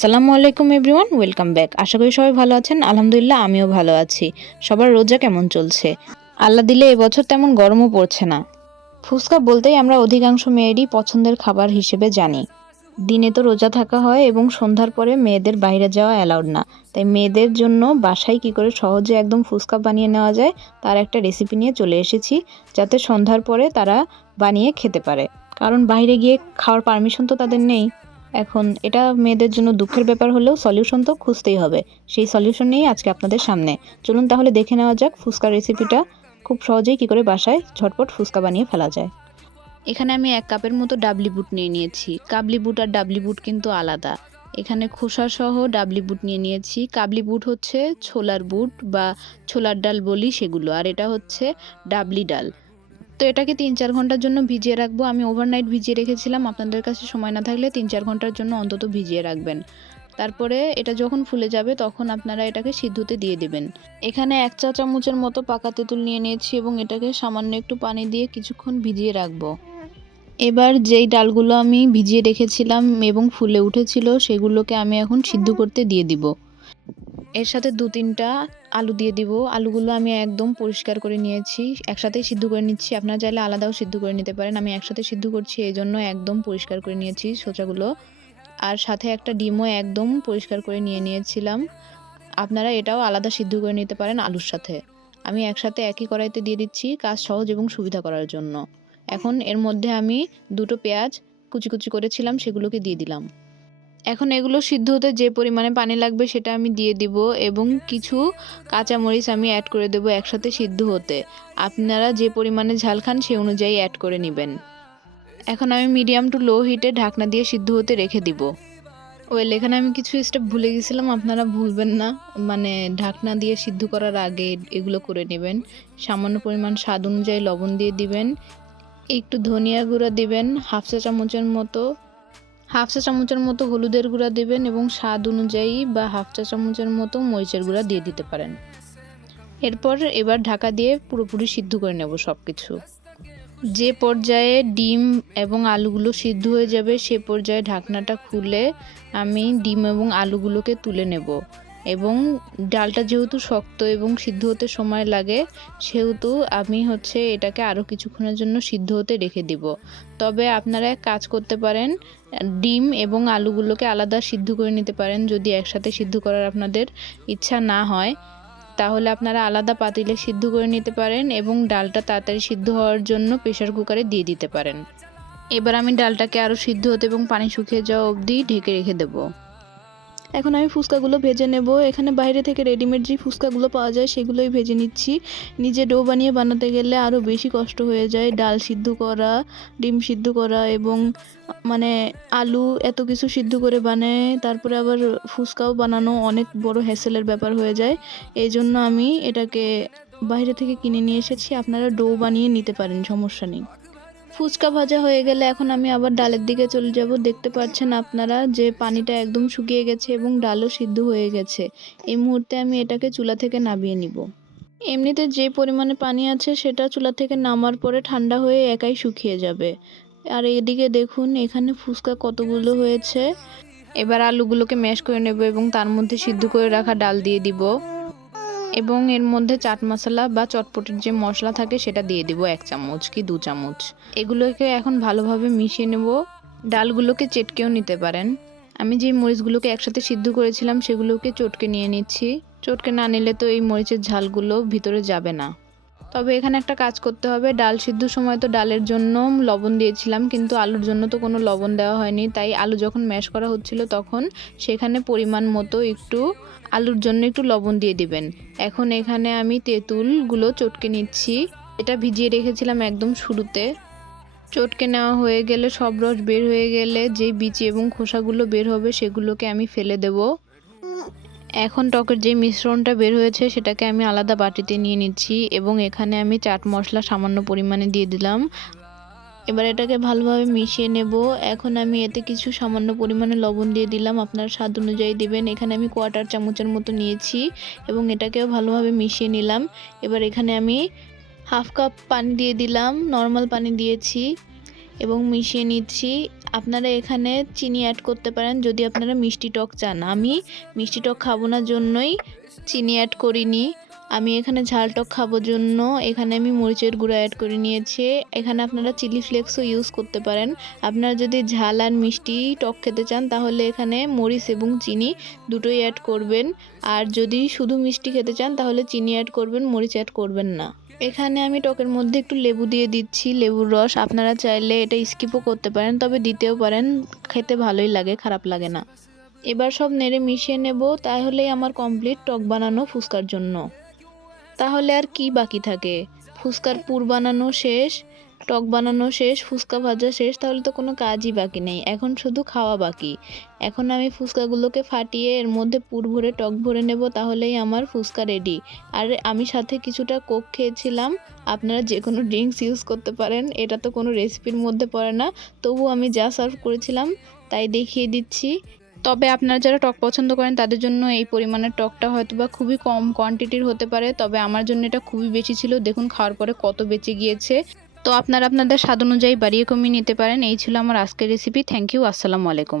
আসসালামু আলাইকুম everyone, welcome back. আশা করি সবাই ভালো আছেন। আলহামদুলিল্লাহ আমিও ভালো আছি। সবার রোজা কেমন চলছে? আল্লাহ দিলে এবছর তেমন গরমও পড়ছে না। ফুচকা বলতেই আমরা অধিকাংশ মেয়েরই পছন্দের খাবার হিসেবে জানি। দিনে তো রোজা থাকা হয় এবং সন্ধ্যার পরে মেয়েদের বাইরে যাওয়া অ্যালাউড না। তাই মেয়েদের জন্য বাসায় কি করে সহজে একদম ফুচকা বানিয়ে নেওয়া যায় তার একটা রেসিপি নিয়ে চলে এসেছি, যাতে সন্ধ্যার পরে তারা বানিয়ে খেতে পারে। কারণ বাইরে গিয়ে খাওয়ার পারমিশন তো তাদের নেই। এখন এটা মেয়েদের জন্য দুঃখের ব্যাপার হলেও সলিউশন তো খুঁজতেই হবে। সেই সলিউশন নিয়েই আজকে আপনাদের সামনে। চলুন তাহলে দেখে নেওয়া যাক ফুচকার রেসিপিটা খুব সহজেই কি করে বাসায় ঝটপট ফুচকা বানিয়ে ফেলা যায়। এখানে আমি 1 কাপের মতো ডাবলি বুট নিয়ে নিয়েছি। কাবলি বুট আর ডাবলি বুট কিন্তু আলাদা। এখানে খোসা সহ ডাবলি বুট নিয়ে নিয়েছি। কাবলি বুট হচ্ছে ছোলার বুট বা ছোলার ডাল বলি সেগুলো, আর এটা হচ্ছে ডাবলি ডাল। তো এটাকে 3-4 ঘন্টার জন্য ভিজিয়ে রাখবো। আমি ওভারনাইট ভিজিয়ে রেখেছিলাম। আপনাদের কাছে সময় না থাকলে 3-4 ঘন্টার জন্য অন্তত ভিজিয়ে রাখবেন। তারপরে এটা যখন ফুলে যাবে তখন আপনারা এটাকে সিদ্ধতে দিয়ে দিবেন। এখানে 1 চা চামচের মতো পাকা তেঁতুল নিয়ে নিয়েছি এবং এটাকে সামান্য একটু পানি দিয়ে কিছুক্ষণ ভিজিয়ে রাখবো। এবার যেই ডালগুলো আমি ভিজিয়ে রেখেছিলাম এবং ফুলে উঠেছিল সেগুলোকে আমি এখন সিদ্ধ করতে দিয়ে দিব। এর সাথে 2-3টা আলু দিয়ে দিব। আলুগুলো আমি একদম পরিষ্কার করে নিয়েছি, একসাথেই সিদ্ধ করে নিচ্ছি। আপনারা চাইলে আলাদাও সিদ্ধ করে নিতে পারেন। আমি একসাথে সিদ্ধ করছি, এই জন্য একদম পরিষ্কার করে নিয়েছি ছোচাগুলো। আর সাথে একটা ডিমও একদম পরিষ্কার করে নিয়ে নিয়েছিলাম। আপনারা এটাও আলাদা সিদ্ধ করে নিতে পারেন আলুর সাথে। আমি একসাথে একই কড়াইতে দিয়ে দিচ্ছি কাজ সহজ এবং সুবিধা করার জন্য। এখন এর মধ্যে আমি 2টো পেঁয়াজ কুচি কুচি করেছিলাম সেগুলোকে দিয়ে দিলাম। এখন এগুলো সিদ্ধ হতে যে পরিমাণে পানি লাগবে সেটা আমি দিয়ে দিব এবং কিছু কাঁচামরিচ আমি অ্যাড করে দেবো একসাথে সিদ্ধ হতে। আপনারা যে পরিমাণে ঝাল খান সেই অনুযায়ী অ্যাড করে নেবেন। এখন আমি মিডিয়াম টু লো হিটে ঢাকনা দিয়ে সিদ্ধ হতে রেখে দিব। এখানে আমি কিছু স্টেপ ভুলে গেছিলাম, আপনারা ভুলবেন না। মানে ঢাকনা দিয়ে সিদ্ধ করার আগে এগুলো করে নেবেন। সামান্য পরিমাণ স্বাদ অনুযায়ী লবণ দিয়ে দিবেন, একটু ধনিয়া গুঁড়া দিবেন হাফ চা চামচের মতো হলুদের গুঁড়া দিবেন এবং স্বাদ অনুযায়ী বা হাফ চা চামচের মতো মরিচের গুঁড়া দিয়ে দিতে পারেন। এবার ঢাকা দিয়ে পুরোপুরি সিদ্ধ করে নেব সব কিছু। যে পর্যায়ে ডিম এবং আলুগুলো সিদ্ধ হয়ে যাবে সে পর্যায়ে ঢাকনাটা খুলে আমি ডিম এবং আলুগুলোকে তুলে নেব। এবং ডালটা যেহেতু শক্ত এবং সিদ্ধ হতে সময় লাগে সেহেতু আমি এটাকে আরও কিছুক্ষণের জন্য সিদ্ধ হতে রেখে দিব। তবে আপনারা এক কাজ করতে পারেন, ডিম এবং আলুগুলোকে আলাদা সিদ্ধ করে নিতে পারেন। যদি একসাথে সিদ্ধ করার আপনাদের ইচ্ছা না হয় তাহলে আপনারা আলাদা পাতিলে সিদ্ধ করে নিতে পারেন এবং ডালটা তাড়াতাড়ি সিদ্ধ হওয়ার জন্য প্রেসার কুকারে দিয়ে দিতে পারেন। এবার আমি ডালটাকে আরও সিদ্ধ হতে এবং পানি শুকিয়ে যাওয়া অবধি ঢেকে রেখে দেব। এখন আমি ফুচকাগুলো ভেজে নেব। এখানে বাইরে থেকে রেডিমেড যে ফুচকাগুলো পাওয়া যায় সেগুলোই ভেজে নিচ্ছি। নিজে ডো বানিয়ে বানাতে গেলে আরও বেশি কষ্ট হয়ে যায়। ডাল সিদ্ধ করা, ডিম সিদ্ধ করা এবং মানে আলু এত কিছু সিদ্ধ করে বানায় তারপরে আবার ফুচকাও বানানো অনেক বড় হ্যাসেলের ব্যাপার হয়ে যায়। এই জন্য আমি এটাকে বাইরে থেকে কিনে নিয়ে এসেছি। আপনারা ডো বানিয়ে নিতে পারেন, সমস্যা নেই। ফুচকা ভাজা হয়ে গেলে এখন আমি আবার ডালের দিকে চলে যাব। দেখতে পাচ্ছেন আপনারা যে পানিটা একদম শুকিয়ে গেছে এবং ডালও সিদ্ধ হয়ে গেছে। এই মুহূর্তে আমি এটাকে চুলা থেকে নামিয়ে নিব। এমনিতে যে পরিমাণে পানি আছে সেটা চুলা থেকে নামার পরে ঠান্ডা হয়ে একাই শুকিয়ে যাবে। আর এদিকে দেখুন এখানে ফুচকা কতগুলো হয়েছে। এবার আলুগুলোকে ম্যাশ করে নেব এবং তার মধ্যে সিদ্ধ করে রাখা ডাল দিয়ে দিব এবং এর মধ্যে চাট মশলা বা চটপটির যে মশলা থাকে সেটা দিয়ে দিব 1 চামচ কি 2 চামচ। এগুলোকে এখন ভালোভাবে মিশিয়ে নেব। ডালগুলোকে চেটকেও নিতে পারেন। আমি যে মরিচগুলোকে একসাথে সিদ্ধ করেছিলাম সেগুলোকে চটকে নিয়ে নিচ্ছি। চটকে না নিলে তো এই মরিচের ঝালগুলো ভিতরে যাবে না। তবে এখানে একটা কাজ করতে হবে, ডাল সিদ্ধর সময় তো ডালের জন্য লবণ দিয়েছিলাম কিন্তু আলুর জন্য তো কোনো লবণ দেওয়া হয়নি। তাই আলু যখন ম্যাশ করা হচ্ছিল তখন সেখানে পরিমাণ মতো আলুর জন্য একটু লবণ দিয়ে দিবেন। এখন এখানে আমি তেঁতুলগুলো চটকে নিচ্ছি। এটা ভিজিয়ে রেখেছিলাম একদম শুরুতে। চটকে নেওয়া হয়ে গেলে সব রস বের হয়ে গেলে যে বিচি এবং খোসাগুলো বের হবে সেগুলোকে আমি ফেলে দেব। এখন টকের যে মিশ্রণটা বের হয়েছে সেটাকে আমি আলাদা বাটিতে নিয়ে নিচ্ছি এবং এখানে আমি চাট মশলা সামান্য পরিমাণে দিয়ে দিলাম। এবার এটাকে ভালোভাবে মিশিয়ে নেব। এখন আমি এতে কিছু সামান্য পরিমাণে লবণ দিয়ে দিলাম, আপনার স্বাদ অনুযায়ী দিবেন। এখানে আমি 1/4 চামচের মতো নিয়েছি এবং এটাকেও ভালোভাবে মিশিয়ে নিলাম। এবার এখানে আমি হাফ কাপ পানি দিয়ে দিলাম, নর্মাল পানি দিয়েছি এবং মিশিয়ে নিচ্ছি। আপনারা এখানে চিনি অ্যাড করতে পারেন যদি আপনারা মিষ্টি টক চান। আমি মিষ্টি টক খাবো না জন্যই চিনি অ্যাড করিনি। আমি এখানে ঝাল টক খাবো জন্য এখানে আমি মরিচের গুঁড়া অ্যাড করে নিয়েছি। এখানে আপনারা চিলি ফ্লেক্সও ইউজ করতে পারেন। আপনারা যদি ঝাল আর মিষ্টি টক খেতে চান তাহলে এখানে মরিচ এবং চিনি দুটোই অ্যাড করবেন। আর যদি শুধু মিষ্টি খেতে চান তাহলে চিনি অ্যাড করবেন, মরিচ অ্যাড করবেন না। এখানে আমি টকের মধ্যে একটু লেবু দিয়ে দিচ্ছি, লেবুর রস। আপনারা চাইলে এটা স্কিপও করতে পারেন, তবে দিতেও পারেন, খেতে ভালোই লাগে, খারাপ লাগে না। এবার সব নেড়ে মিশিয়ে নেব, তাহলেই আমার কমপ্লিট টক বানানো ফুচকার জন্য। তাহলে আর কি বাকি থাকে? ফুচকার পুর বানানো শেষ, টক বানানো শেষ, ফুচকা ভাজা শেষ, তাহলে তো কোনো কাজই বাকি নেই। এখন শুধু খাওয়া বাকি। এখন আমি ফুচকাগুলোকে ফাটিয়ে এর মধ্যে পুর ভরে টক ভরে নেব, তাহলেই আমার ফুচকা রেডি। আর আমি সাথে কিছুটা কোক খেয়েছিলাম। আপনারা যে কোনো ড্রিঙ্কস ইউজ করতে পারেন, এটা তো কোনো রেসিপির মধ্যে পড়ে না, তবু আমি যা সার্ভ করেছিলাম তাই দেখিয়ে দিচ্ছি। তবে আপনারা যারা টক পছন্দ করেন তাদের জন্য এই পরিমাণের টকটা হয়তোবা খুবই কম কোয়ান্টিটির হতে পারে, তবে আমার জন্য এটা খুবই বেশি ছিল। দেখুন খাওয়ার পরে কত বেঁচে গিয়েছে। তো আপনারা আপনাদের স্বাদ অনুযায়ী বাড়িয়ে কমিয়ে নিতে পারেন। এই ছিল আমার আজকের রেসিপি। Thank you. আসসালামু আলাইকুম।